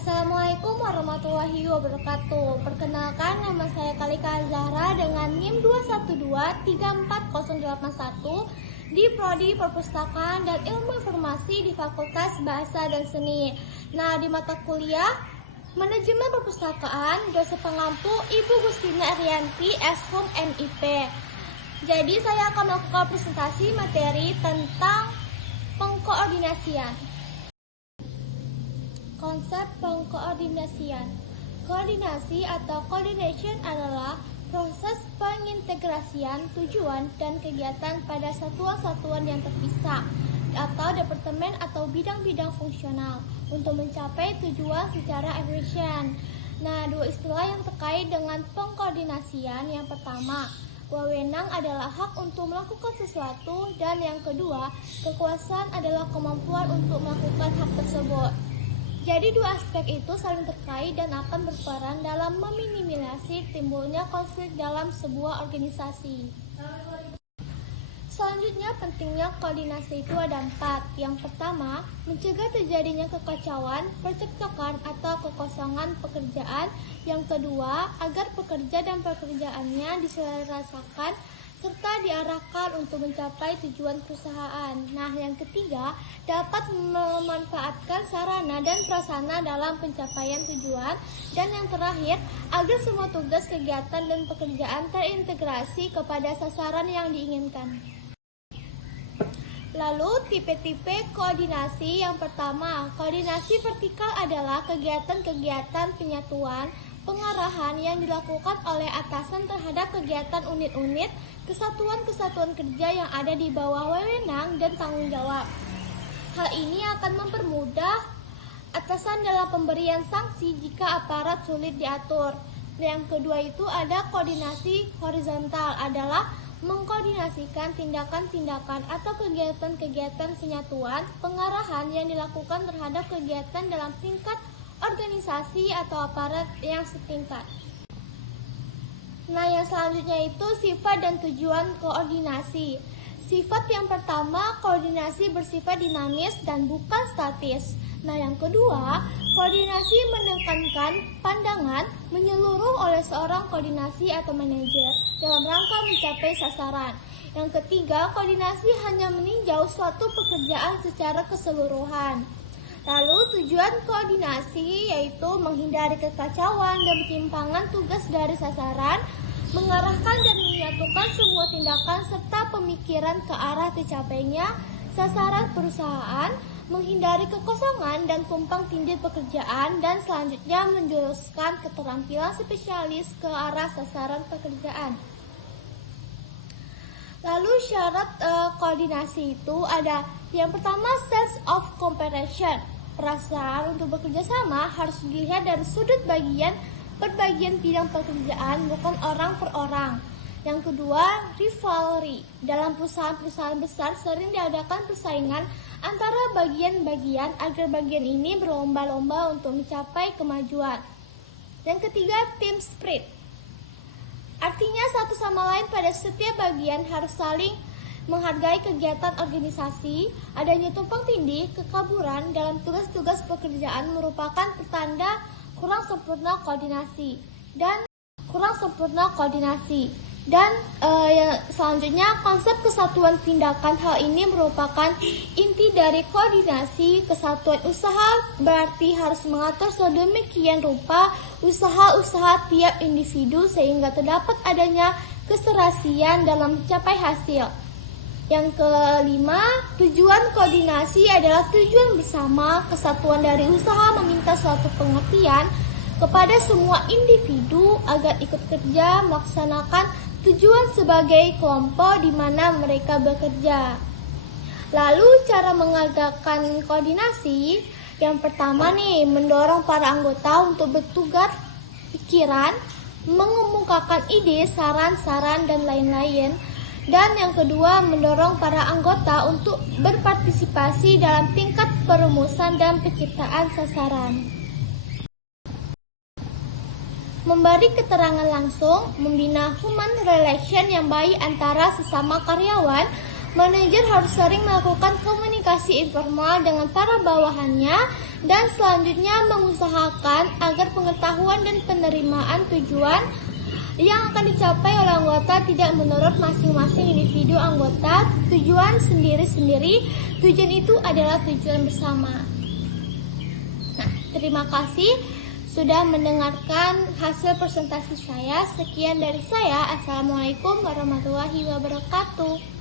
Assalamualaikum warahmatullahi wabarakatuh. Perkenalkan, nama saya Kalika Zahra dengan NIM 212-34081 di Prodi Perpustakaan dan Ilmu Informasi di Fakultas Bahasa dan Seni. Nah, di mata kuliah Manajemen Perpustakaan, dosen pengampu Ibu Gustina Arianti, S.Hum MIP. Jadi saya akan melakukan presentasi materi tentang pengkoordinasian. Konsep pengkoordinasian. Koordinasi atau coordination adalah proses pengintegrasian tujuan dan kegiatan pada satuan-satuan yang terpisah atau departemen atau bidang-bidang fungsional untuk mencapai tujuan secara efisien. Nah, dua istilah yang terkait dengan pengkoordinasian, yang pertama, wewenang adalah hak untuk melakukan sesuatu, dan yang kedua, kekuasaan adalah kemampuan untuk melakukan hak tersebut. Jadi dua aspek itu saling terkait dan akan berperan dalam meminimalisasi timbulnya konflik dalam sebuah organisasi. Selanjutnya, pentingnya koordinasi itu ada 4. Yang pertama, mencegah terjadinya kekacauan, percekcokan, atau kekosongan pekerjaan. Yang kedua, agar pekerja dan pekerjaannya diselesaikan serta diarahkan untuk mencapai tujuan perusahaan. Nah, yang ketiga, dapat memanfaatkan sarana dan prasarana dalam pencapaian tujuan. Dan yang terakhir, agar semua tugas, kegiatan, dan pekerjaan terintegrasi kepada sasaran yang diinginkan. Lalu, tipe-tipe koordinasi. Yang pertama, koordinasi vertikal adalah kegiatan-kegiatan penyatuan, pengarahan yang dilakukan oleh atasan terhadap kegiatan unit-unit, kesatuan-kesatuan kerja yang ada di bawah wewenang dan tanggung jawab. Hal ini akan mempermudah atasan dalam pemberian sanksi jika aparat sulit diatur. Yang kedua itu ada koordinasi horizontal, adalah mengkoordinasikan tindakan-tindakan atau kegiatan-kegiatan penyatuan, pengarahan yang dilakukan terhadap kegiatan dalam tingkat organisasi atau aparat yang setingkat. Nah, yang selanjutnya itu sifat dan tujuan koordinasi. Sifat yang pertama, koordinasi bersifat dinamis dan bukan statis. Nah, yang kedua, koordinasi menekankan pandangan menyeluruh oleh seorang koordinasi atau manajer dalam rangka mencapai sasaran. Yang ketiga, koordinasi hanya meninjau suatu pekerjaan secara keseluruhan. Lalu tujuan koordinasi yaitu menghindari kekacauan dan penyimpangan tugas dari sasaran, mengarahkan dan menyatukan semua tindakan serta pemikiran ke arah tercapainya sasaran perusahaan, menghindari kekosongan dan tumpang tindih pekerjaan, dan selanjutnya menjuruskan keterampilan spesialis ke arah sasaran pekerjaan. Lalu syarat koordinasi itu ada yang pertama, sense of cooperation. Perasaan untuk bekerja sama harus dilihat dari sudut perbagian bidang pekerjaan, bukan orang per orang. Yang kedua, rivalry. Dalam perusahaan-perusahaan besar sering diadakan persaingan antara bagian-bagian agar bagian ini berlomba-lomba untuk mencapai kemajuan. Yang ketiga, team spirit. Artinya satu sama lain pada setiap bagian harus saling menghargai kegiatan organisasi. Adanya tumpang tindih, kekaburan dalam tugas-tugas pekerjaan merupakan pertanda kurang sempurna koordinasi. Dan yang selanjutnya, konsep kesatuan tindakan. Hal ini merupakan inti dari koordinasi. Kesatuan usaha berarti harus mengatur sedemikian rupa usaha-usaha tiap individu sehingga terdapat adanya keserasian dalam mencapai hasil. Yang kelima, tujuan koordinasi adalah tujuan bersama. Kesatuan dari usaha meminta suatu pengertian kepada semua individu agar ikut kerja melaksanakan tujuan sebagai kelompok di mana mereka bekerja. Lalu cara mengadakan koordinasi, yang pertama nih, mendorong para anggota untuk bertukar pikiran, mengemukakan ide, saran-saran, dan lain-lain. Dan yang kedua, mendorong para anggota untuk berpartisipasi dalam tingkat perumusan dan penciptaan sasaran. Memberi keterangan langsung, membina human relation yang baik antara sesama karyawan, Manajer harus sering melakukan komunikasi informal dengan para bawahannya Dan selanjutnya mengusahakan agar pengetahuan dan penerimaan tujuan yang akan dicapai oleh anggota tidak menurut masing-masing individu anggota, tujuan sendiri-sendiri. Tujuan itu adalah tujuan bersama. Nah, terima kasih sudah mendengarkan hasil presentasi saya. Sekian dari saya. Assalamualaikum warahmatullahi wabarakatuh.